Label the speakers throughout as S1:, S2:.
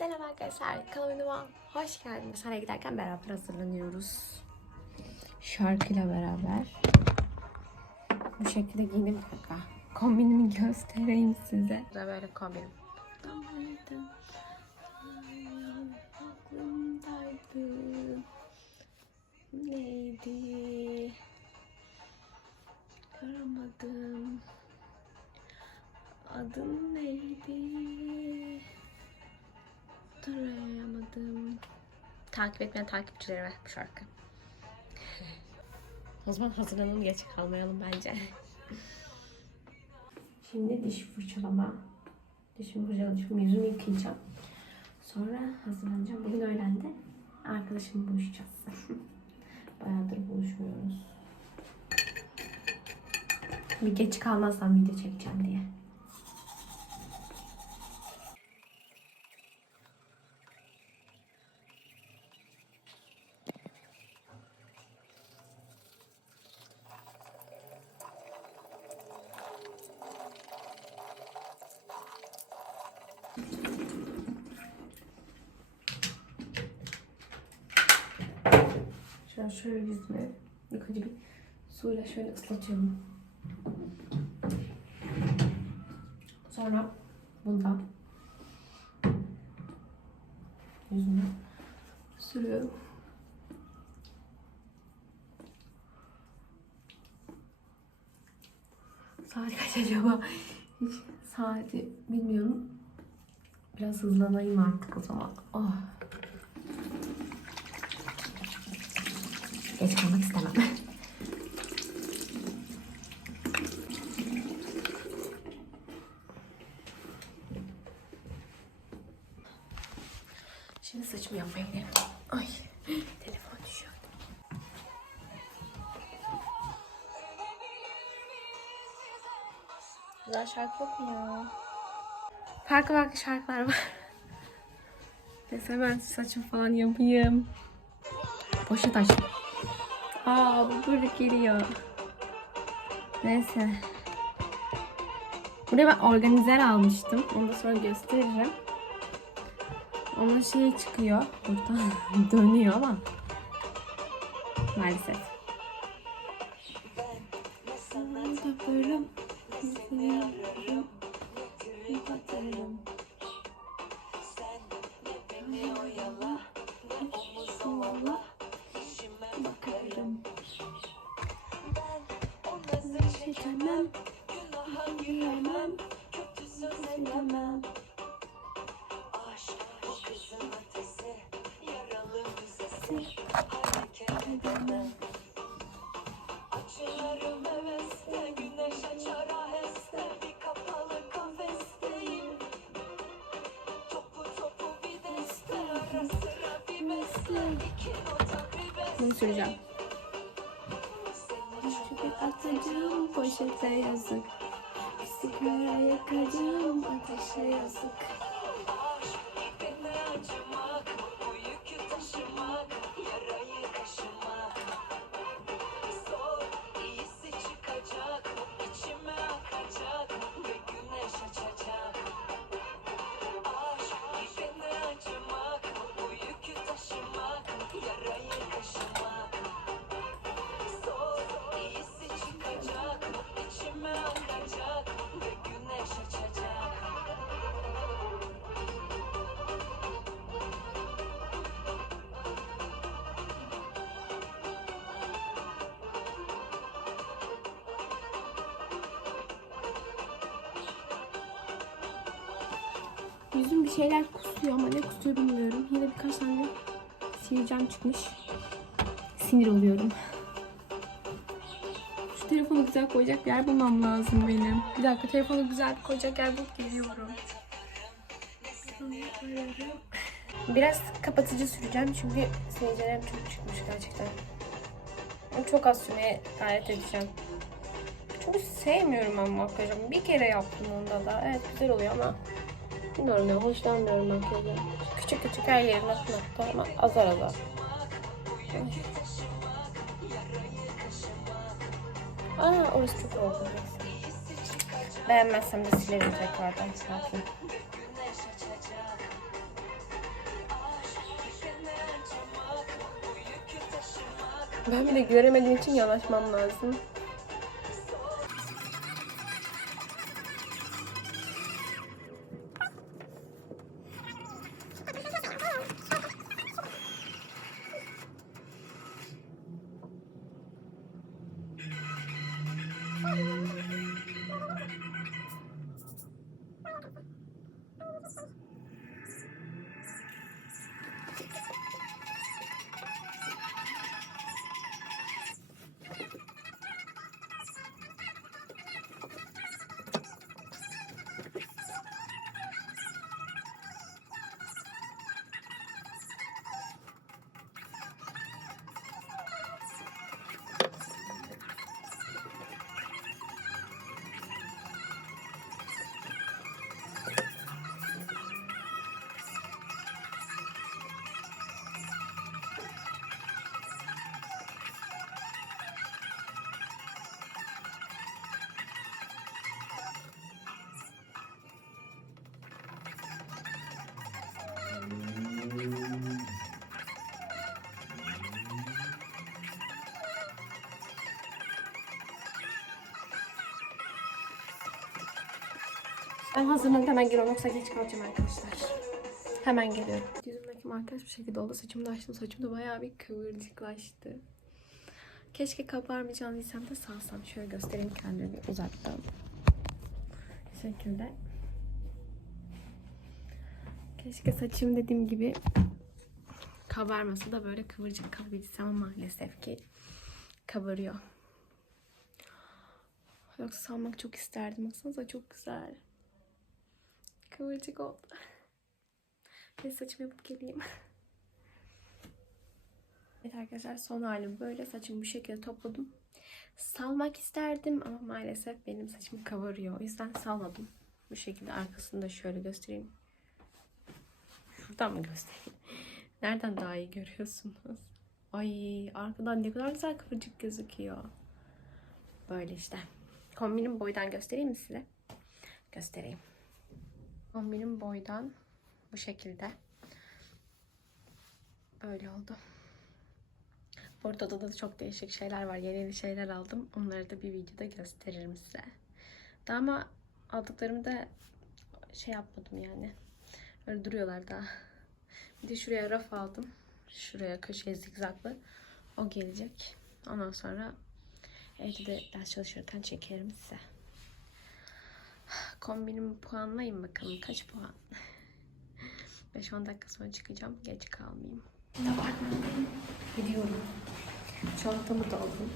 S1: Selam arkadaşlar, kanalıma hoş geldiniz. Saraya giderken beraber hazırlanıyoruz. Şarkıyla beraber. Bu şekilde giyindim dakika. Kombinimi göstereyim size. Da böyle kombinim. Neydi? Aramadım. Adın Takip etmeyen takipçilerime bu şarkı. o zaman hazırlanalım geç kalmayalım bence. Şimdi diş fırçalama. Dişimi fırçaladım, yüzümü yıkayacağım. Sonra hazırlanacağım. Bugün öğlende arkadaşımla buluşacağız. Bayağıdır buluşmuyoruz. Bir geç kalmazsam video çekeceğim diye. Şu an şöyle yüzüme yıkıcı bir suyla şöyle ıslatıyorum. Sonra bundan yüzüme sürüyorum. Saat kaç acaba? Hiç saati bilmiyorum. Biraz hızlanayım artık o zaman. Oh. Geç kalmak istemem. Şimdi saçımı yapmaya gidelim. Ay telefon düşüyor. Güzel şarkı yok mu ya? Farklı farklı şarkılar var. Neyse hemen saçımı falan yapayım. Poşet aç. Aa bu böyle geliyor. Neyse. Buraya ben organizer almıştım. Onu da sonra gösteririm. Onun şeyi çıkıyor. Buradan dönüyor ama. Maalesef. Burada böyle Bunu süreceğim. Çünkü atacağım poşete yazık. Sigara yakacağım ateşe yazık. Yüzüm bir şeyler kusuyor ama ne kusuyor bilmiyorum. Yine birkaç tane sivilcem çıkmış. Sinir oluyorum. Şu telefonu güzel koyacak yer bulmam lazım benim. Bir dakika telefonu güzel koyacak yer bulup geliyorum. Biraz kapatıcı süreceğim çünkü sivilcelerim çok çıkmış gerçekten. Ama Çok az sürmeye gayret edeceğim. Çok sevmiyorum ben makyajımı. Bir kere yaptım onda da. Evet güzel oluyor ama Bilmiyorum ya hoşlanmıyorum makyajdan. Küçük küçük her yerine sürmekte ama azar azar. Aa orası çok oldu. Beğenmezsem de silerim tekrardan. Ne yapayım? Ben bile göremediğim için yanaşmam lazım. Ben hazırlanıp hemen geliyorum yoksa geç kalacağım arkadaşlar. Hemen geliyorum. Yüzümdeki makyaj bir şekilde oldu. Saçımı da açtım. Saçım da bayağı bir kıvırcıklaştı. Keşke kabarmayacağını bilsem de salsam. Şöyle göstereyim kendimi uzaktan. Bu şekilde. Keşke saçım dediğim gibi kabarmasa da böyle kıvırcık kalabilsem ama maalesef ki kabarıyor. Yoksa salmak çok isterdim. Baksanıza çok güzel. Kıvırcık oldu. Ben saçımı yapıp geleyim. Evet arkadaşlar son halim böyle. Saçımı bu şekilde topladım. Salmak isterdim ama maalesef benim saçım kabarıyor. O yüzden salmadım. Bu şekilde arkasını da şöyle göstereyim. Şuradan mı göstereyim? Nereden daha iyi görüyorsunuz? Ay arkadan ne kadar güzel kıvırcık gözüküyor. Böyle işte. Kombinim boydan göstereyim mi size? Göstereyim. Kombinim boydan bu şekilde. Böyle oldu. Burada da çok değişik şeyler var. Yeni yeni şeyler aldım. Onları da bir videoda gösteririm size. Daha ama aldıklarımı da şey yapmadım yani. Öyle duruyorlar daha. Bir de şuraya raf aldım. Şuraya köşeye zigzaglı. O gelecek. Ondan sonra evde de ders çalışırken çekerim size. Kombinimi puanlayayım bakalım. Kaç puan? 5-10 dakika sonra çıkacağım. Geç kalmayayım. Departmandayım. Gidiyorum. Çantamı da aldım.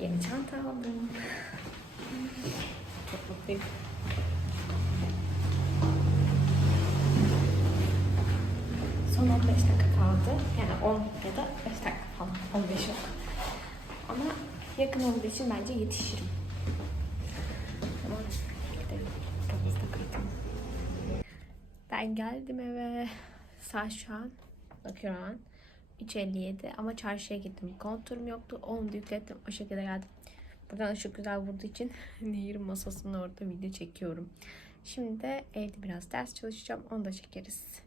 S1: Yeni çanta aldım. Çok. Son 15 dakika kaldı. Yani 10 ya da 5 dakika falan. 15 yok. Ama yakın olduğu için bence yetişirim. Ben geldim eve. Saat şu an. Bakıyorum hemen. 3.57 ama çarşıya gittim. Kontürüm yoktu. Onu da yüklettim. O şekilde geldim. Buradan ışık güzel vurduğu için nehir masasının orada video çekiyorum. Şimdi de evde biraz ders çalışacağım. Onu da çekeriz.